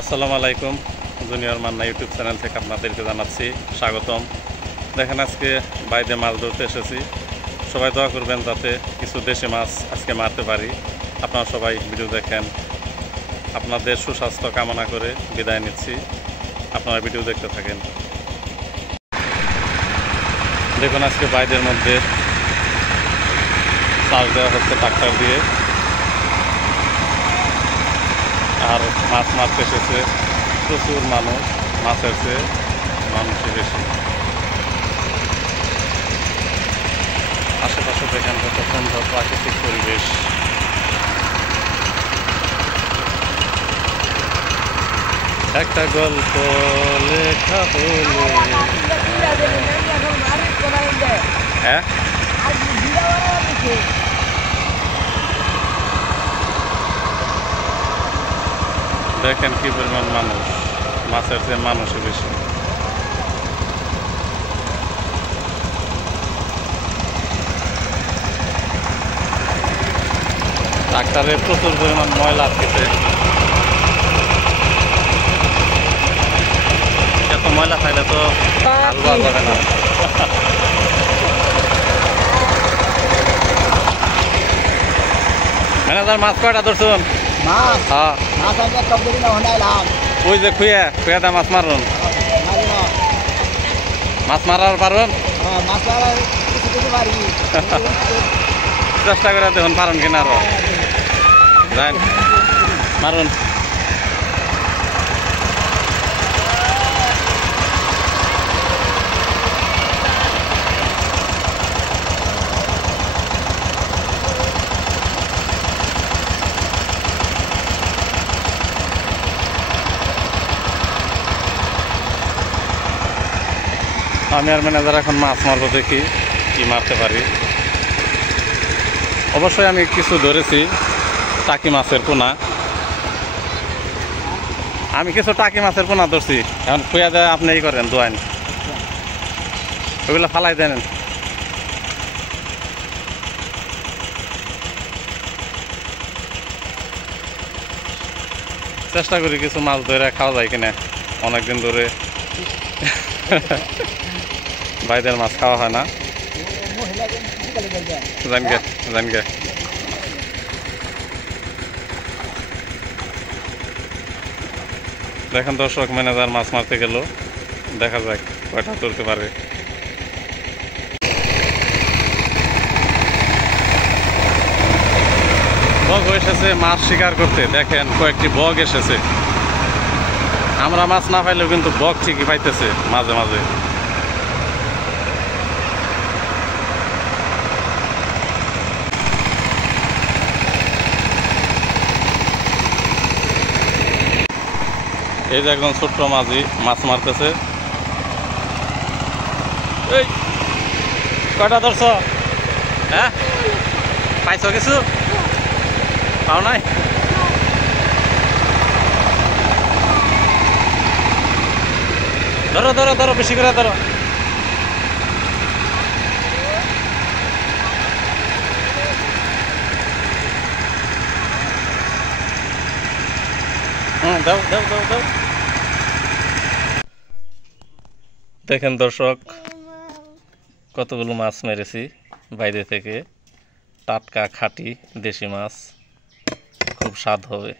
আসসালামু আলাইকুম। জুনিয়র Manna YouTube channel থেকে আপনাদেরকে জানাচ্ছি স্বাগতম। দেখেন আজকে বাইরে মাছ ধরতে এসেছি। সবাই দোয়া করবেন যাতে কিছু দেশি মাছ আজকে মারতে পারি। আপনারা সবাই ভিডিও দেখেন। আপনাদের সুস্বাস্থ্য কামনা করে বিদায় নিচ্ছি। আপনারা ভিডিও দেখতে থাকেন। দেখুন আজকে বাইরের মধ্যে চাষ দেওয়া হচ্ছে ট্রাক্টর দিয়ে, আর মাছ মারতে এসেছে প্রচুর মানুষ। মাছের চেয়ে মানুষই বেশি। আশেপাশে দেখেন কত সুন্দর প্রাকৃতিক পরিবেশ। একটা গল্প লেখা হলে হ্যাঁ দেখেন কি পরিমাণ মানুষ। মাছের চেয়ে মানুষই বেশি। ট্রাক্টরে প্রচুর পরিমাণ ময়লা আটকেছে। এত ময়লা খাইলে তো হাল বোয়া যাবে না। ম্যানেজার মাছ কয়টা ধরছুন? হ্যাঁ ওই যে খুয়া দা মাছ মারুন। মাছ মারার পারুন? চেষ্টা করে দেখুন পারুন কিনা। আরো যান মারুন। আমি আর ম্যানেজার এখন মাছ মারবো, দেখি কি মারতে পারি। অবশ্যই আমি কিছু ধরেছি টাকি মাছের পোনা। আমি কিছু টাকি মাছের পোনা ধরছি। এখন খুঁয়া দেয় আপনি ই করেন, দোয়ান ওইগুলো ফালাই দেন। চেষ্টা করি কিছু মাছ ধরে খাওয়া যায় কিনা। অনেকদিন ধরে বাইরের মাছ খাওয়া হয় না। জানগে দেখেন দর্শক, ম্যানেজার মাছ মারতে গেল। দেখা যাক কয়টা ধরতে পারে। বগ এসেছে মাছ শিকার করতে। দেখেন কয়েকটি বগ এসেছে। আমরা মাছ না পাইলেও কিন্তু বগ ঠিকই পাইতেছে মাঝে মাঝে। এই যে একজন ছোট্ট মাঝি মাছ মারতেছে। এই কয়টা ধরছ? হ্যাঁ পাইছ কিছু? পাও নাই? ধরো ধরো ধরো, বেশি করে ধরো। দাও দাও দাও দাও। দেখেন দর্শক কতগুলো মাছ মেরেছি বাইরে থেকে। টাটকা খাঁটি দেশি মাছ, খুব স্বাদ হবে।